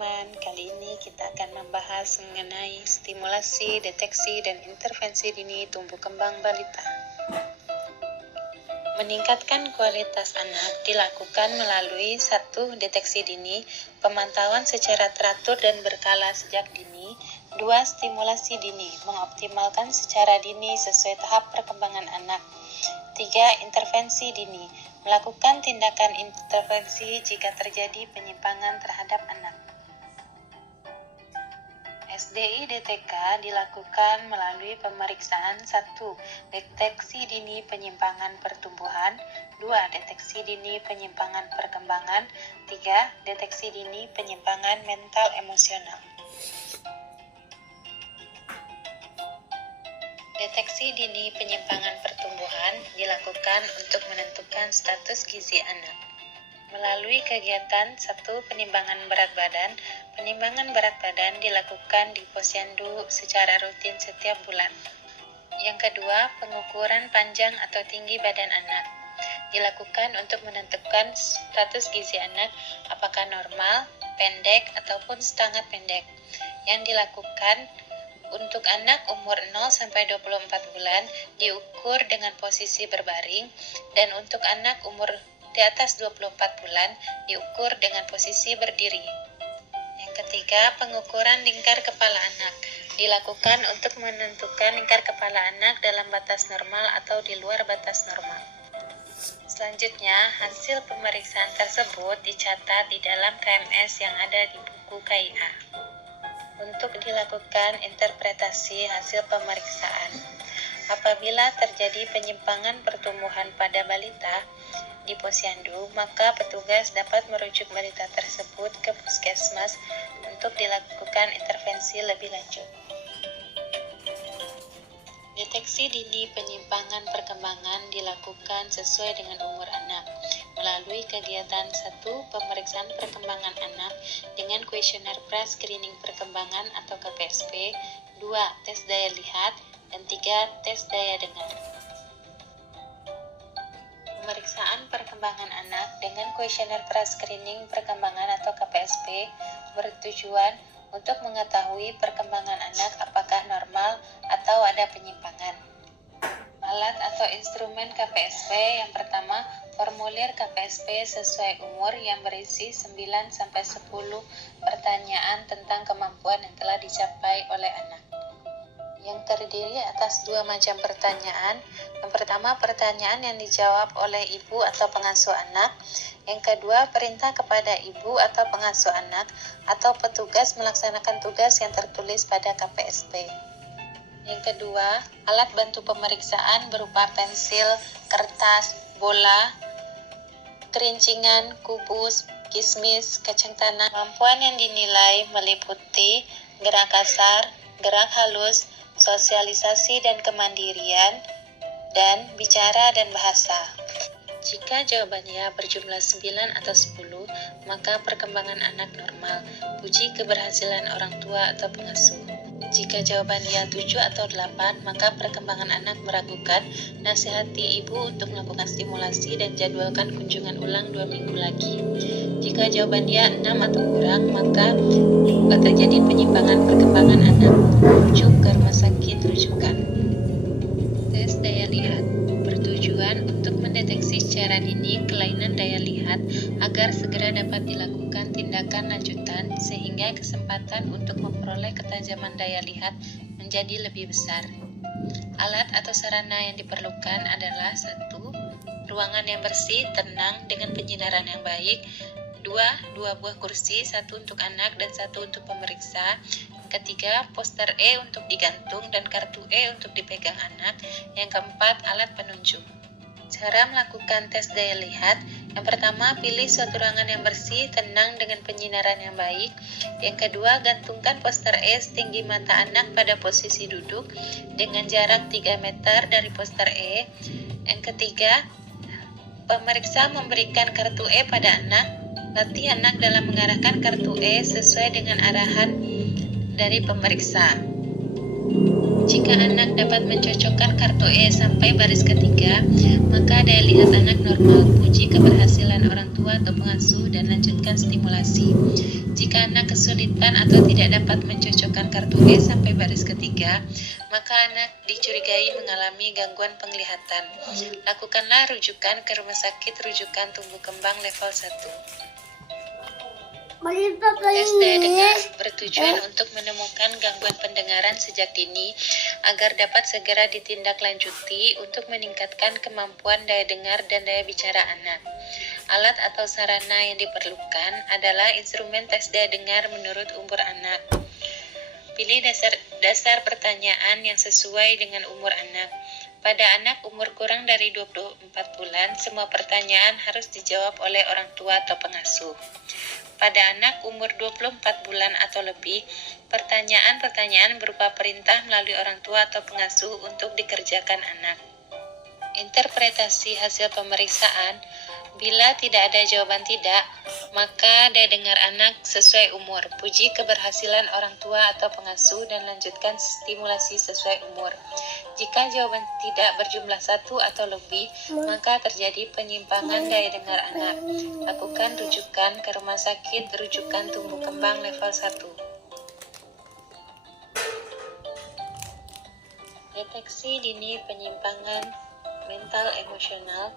teman-teman, kali ini kita akan membahas mengenai stimulasi, deteksi, dan intervensi dini tumbuh kembang balita. Meningkatkan kualitas anak dilakukan melalui 1. Deteksi dini, pemantauan secara teratur dan berkala sejak dini. 2. Stimulasi dini, mengoptimalkan secara dini sesuai tahap perkembangan anak. 3. Intervensi dini, melakukan tindakan intervensi jika terjadi penyimpangan terhadap anak. SDI DTK dilakukan melalui pemeriksaan 1. Deteksi dini penyimpangan pertumbuhan. 2. Deteksi dini penyimpangan perkembangan. 3. Deteksi dini penyimpangan mental emosional. Deteksi dini penyimpangan pertumbuhan dilakukan untuk menentukan status gizi anak. Melalui kegiatan 1. Penimbangan berat badan. Penimbangan berat badan dilakukan di posyandu secara rutin setiap bulan. Yang kedua, pengukuran panjang atau tinggi badan anak. Dilakukan untuk menentukan status gizi anak apakah normal, pendek, ataupun sangat pendek. Yang dilakukan untuk anak umur 0-24 bulan diukur dengan posisi berbaring, dan untuk anak umur di atas 24 bulan diukur dengan posisi berdiri. Yang ketiga, pengukuran lingkar kepala anak. Dilakukan untuk menentukan lingkar kepala anak dalam batas normal atau di luar batas normal. Selanjutnya, hasil pemeriksaan tersebut dicatat di dalam KMS yang ada di buku KIA. Untuk dilakukan interpretasi hasil pemeriksaan. Apabila terjadi penyimpangan pertumbuhan pada balita di posyandu, maka petugas dapat merujuk balita tersebut ke puskesmas untuk dilakukan intervensi lebih lanjut. Deteksi dini penyimpangan perkembangan dilakukan sesuai dengan umur anak melalui kegiatan 1. Pemeriksaan perkembangan anak dengan kuesioner pra-screening perkembangan atau KPSP, 2. Tes daya lihat, dan 3. Tes daya dengar. Pemeriksaan perkembangan anak dengan kuesioner pra-screening perkembangan atau KPSP bertujuan untuk mengetahui perkembangan anak apakah normal atau ada penyimpangan. Alat atau instrumen KPSP yang pertama, formulir KPSP sesuai umur yang berisi 9-10 pertanyaan tentang kemampuan yang telah dicapai oleh anak. Yang terdiri atas 2 macam pertanyaan. Yang pertama, pertanyaan yang dijawab oleh ibu atau pengasuh anak. Yang kedua, perintah kepada ibu atau pengasuh anak atau petugas melaksanakan tugas yang tertulis pada KPSP. Yang kedua, alat bantu pemeriksaan berupa pensil, kertas, bola, kerincingan, kubus, kismis, kacang tanah. Kemampuan yang dinilai meliputi gerak kasar, gerak halus, sosialisasi dan kemandirian, dan bicara dan bahasa. Jika jawabannya berjumlah 9 atau 10, maka perkembangan anak normal. Puji keberhasilan orang tua atau pengasuh. Jika jawabannya 7 atau 8, maka perkembangan anak meragukan. Nasihati ibu untuk melakukan stimulasi dan jadwalkan kunjungan ulang 2 minggu lagi. Jika jawabannya 6 atau kurang, maka terjadi penyimpangan perkembangan anak. Rujuk ke rumah sakit rujukan. Tes daya lihat bertujuan untuk mendeteksi secara dini kelainan daya lihat agar segera dapat dilakukan tindakan lanjutan sehingga kesempatan untuk memperoleh ketajaman daya lihat menjadi lebih besar. Alat atau sarana yang diperlukan adalah 1. Ruangan yang bersih, tenang dengan penyinaran yang baik. 2 buah kursi, 1 untuk anak dan 1 untuk pemeriksa. Ketiga, poster E untuk digantung dan kartu E untuk dipegang anak. Yang keempat, alat penunjuk. Cara melakukan tes daya lihat. Yang pertama, pilih suatu ruangan yang bersih, tenang dengan penyinaran yang baik. Yang kedua, gantungkan poster E setinggi mata anak pada posisi duduk dengan jarak 3 meter dari poster E. Yang ketiga, pemeriksa memberikan kartu E pada anak. Latih anak dalam mengarahkan kartu E sesuai dengan arahan dari pemeriksa. Jika anak dapat mencocokkan kartu E sampai baris ketiga, maka daya lihat anak normal. Puji keberhasilan orang tua atau pengasuh dan lanjutkan stimulasi. Jika anak kesulitan atau tidak dapat mencocokkan kartu E sampai baris ketiga, maka anak dicurigai mengalami gangguan penglihatan. Lakukanlah rujukan ke rumah sakit rujukan tumbuh kembang level 1. Tes daya dengar bertujuan untuk menemukan gangguan pendengaran sejak dini agar dapat segera ditindaklanjuti untuk meningkatkan kemampuan daya dengar dan daya bicara anak. Alat atau sarana yang diperlukan adalah instrumen tes daya dengar menurut umur anak. Pilih dasar pertanyaan yang sesuai dengan umur anak. Pada anak umur kurang dari 24 bulan, semua pertanyaan harus dijawab oleh orang tua atau pengasuh. Pada anak umur 24 bulan atau lebih, pertanyaan-pertanyaan berupa perintah melalui orang tua atau pengasuh untuk dikerjakan anak. Interpretasi hasil pemeriksaan. Bila tidak ada jawaban tidak, maka daya dengar anak sesuai umur. Puji keberhasilan orang tua atau pengasuh dan lanjutkan stimulasi sesuai umur. Jika jawaban tidak berjumlah 1 atau lebih, maka terjadi penyimpangan daya dengar anak. Lakukan rujukan ke rumah sakit rujukan tumbuh kembang level 1. Deteksi dini penyimpangan mental emosional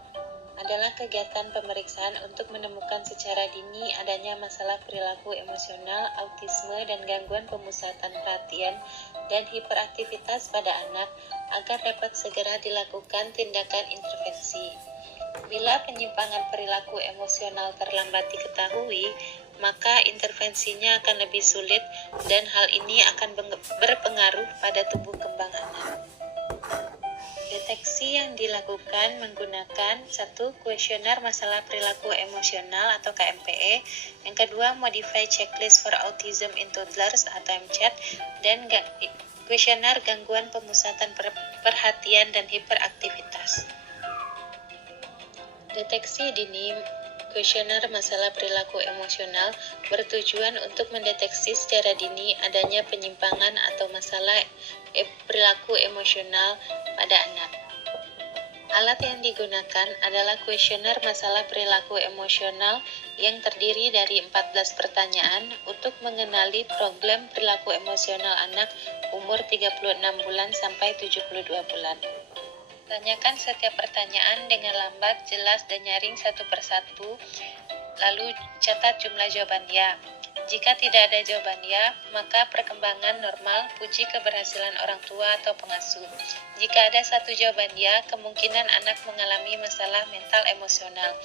adalah kegiatan pemeriksaan untuk menemukan secara dini adanya masalah perilaku emosional, autisme, dan gangguan pemusatan perhatian dan hiperaktivitas pada anak agar dapat segera dilakukan tindakan intervensi. Bila penyimpangan perilaku emosional terlambat diketahui, maka intervensinya akan lebih sulit dan hal ini akan berpengaruh pada tumbuh kembang anak. Deteksi yang dilakukan menggunakan 1. Kuesioner masalah perilaku emosional atau KMPE, yang kedua Modified Checklist for Autism in Toddlers atau MCHAT, dan kuesioner gangguan pemusatan perhatian dan hiperaktivitas. Deteksi dini kuesioner masalah perilaku emosional bertujuan untuk mendeteksi secara dini adanya penyimpangan atau masalah perilaku emosional pada anak. Alat yang digunakan adalah kuesioner masalah perilaku emosional yang terdiri dari 14 pertanyaan untuk mengenali problem perilaku emosional anak umur 36 bulan sampai 72 bulan. Tanyakan setiap pertanyaan dengan lambat, jelas, dan nyaring satu persatu, lalu catat jumlah jawaban ya. Jika tidak ada jawaban ya, maka perkembangan normal, puji keberhasilan orang tua atau pengasuh. Jika ada satu jawaban ya, kemungkinan anak mengalami masalah mental emosional.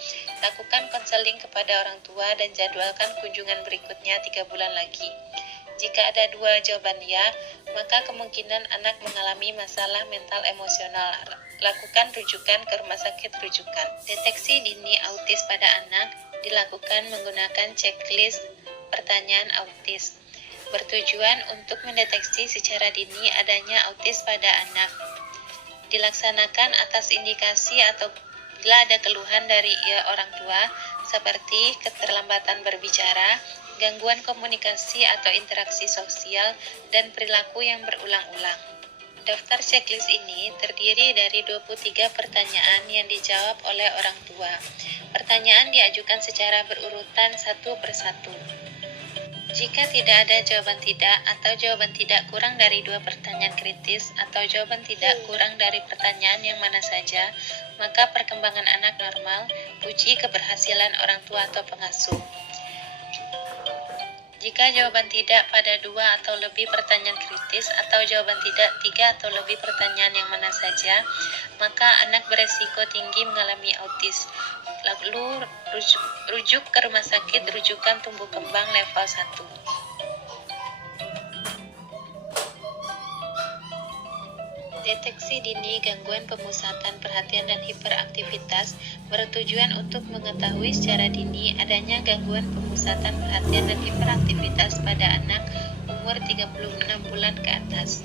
Lakukan konseling kepada orang tua dan jadwalkan kunjungan berikutnya 3 bulan lagi. Jika ada 2 jawaban ya, maka kemungkinan anak mengalami masalah mental emosional. Lakukan rujukan ke rumah sakit rujukan. Deteksi dini autis pada anak dilakukan menggunakan checklist pertanyaan autis. Bertujuan untuk mendeteksi secara dini adanya autis pada anak. Dilaksanakan atas indikasi atau bila ada keluhan dari orang tua seperti keterlambatan berbicara, gangguan komunikasi atau interaksi sosial, dan perilaku yang berulang-ulang. Daftar checklist ini terdiri dari 23 pertanyaan yang dijawab oleh orang tua. Pertanyaan diajukan secara berurutan satu persatu. Jika tidak ada jawaban tidak atau jawaban tidak kurang dari 2 pertanyaan kritis atau jawaban tidak kurang dari pertanyaan yang mana saja, maka perkembangan anak normal, puji keberhasilan orang tua atau pengasuh. Jika jawaban tidak pada 2 atau lebih pertanyaan kritis atau jawaban tidak 3 atau lebih pertanyaan yang mana saja, maka anak beresiko tinggi mengalami autis. Lalu rujuk ke rumah sakit rujukan tumbuh kembang level 1. Deteksi dini gangguan pemusatan perhatian dan hiperaktivitas bertujuan untuk mengetahui secara dini adanya gangguan pemusatan perhatian dan hiperaktivitas pada anak umur 36 bulan ke atas.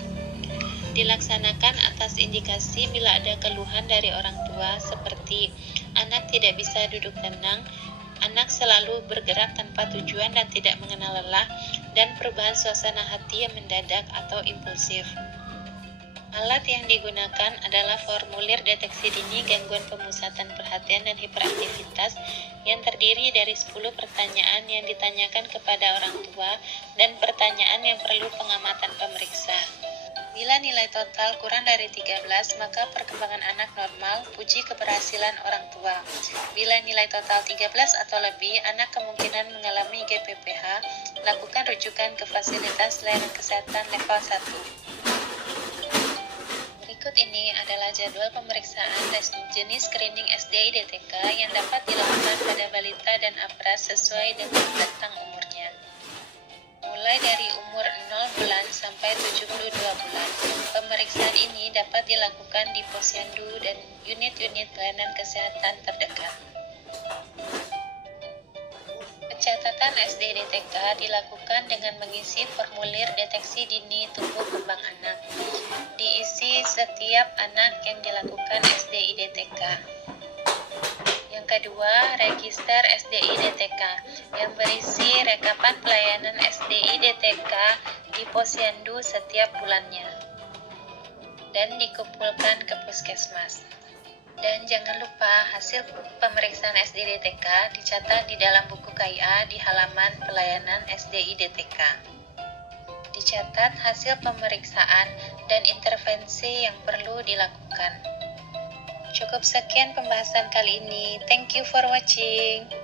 Dilaksanakan atas indikasi bila ada keluhan dari orang tua seperti anak tidak bisa duduk tenang, anak selalu bergerak tanpa tujuan dan tidak mengenal lelah, dan perubahan suasana hati yang mendadak atau impulsif. Alat yang digunakan adalah formulir deteksi dini gangguan pemusatan perhatian dan hiperaktivitas yang terdiri dari 10 pertanyaan yang ditanyakan kepada orang tua dan pertanyaan yang perlu pengamatan pemeriksa. Bila nilai total kurang dari 13, maka perkembangan anak normal, puji keberhasilan orang tua. Bila nilai total 13 atau lebih, anak kemungkinan mengalami GPPH, lakukan rujukan ke fasilitas layanan kesehatan level 1. Berikut ini adalah jadwal pemeriksaan tes jenis screening SDI-DTK yang dapat dilakukan pada balita dan apras sesuai dengan rentang umurnya. Mulai dari umur 0 bulan sampai 72 bulan, pemeriksaan ini dapat dilakukan di posyandu dan unit-unit pelayanan kesehatan terdekat. Pencatatan SDI-DTK dilakukan dengan mengisi formulir deteksi dini tumbuh kembang anak. Diisi setiap anak yang dilakukan SDI-DTK. Yang kedua, register SDI-DTK yang berisi rekapan pelayanan SDI-DTK di posyandu setiap bulannya dan dikumpulkan ke puskesmas. Dan jangan lupa hasil pemeriksaan SDI-DTK dicatat di dalam buku KIA di halaman pelayanan SDI-DTK. Dicatat hasil pemeriksaan dan intervensi yang perlu dilakukan. Cukup sekian pembahasan kali ini. Thank you for watching.